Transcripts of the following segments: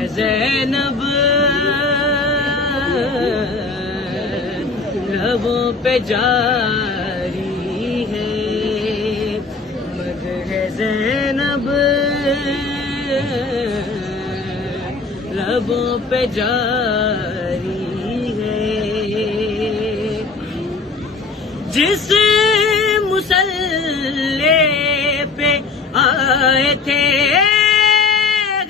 ہے زینب لبوں پہ جاری ہے، مدح ہے زینب لبوں پہ جاری ہے۔ جس مسلح پہ آئے تھے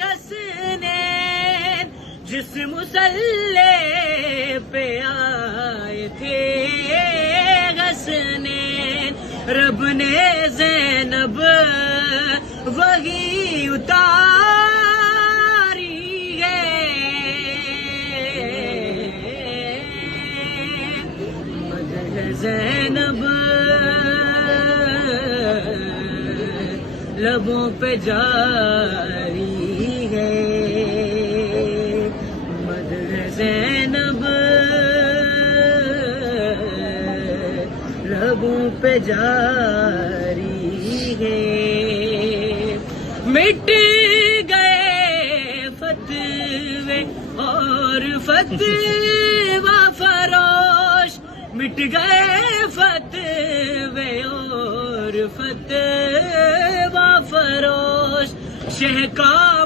حسنین، جس مسلح پہ آئے تھے حسنین، رب نے زینب وہی اتاری ہے، مدح زینب لبوں پہ جاری ہے، مدح زینب لبوں پہ جاری ہے۔ مٹ گئے فتوے اور فتویٰ فروش، مٹ گئے فتوے اور فتویٰ فروش، شہ کا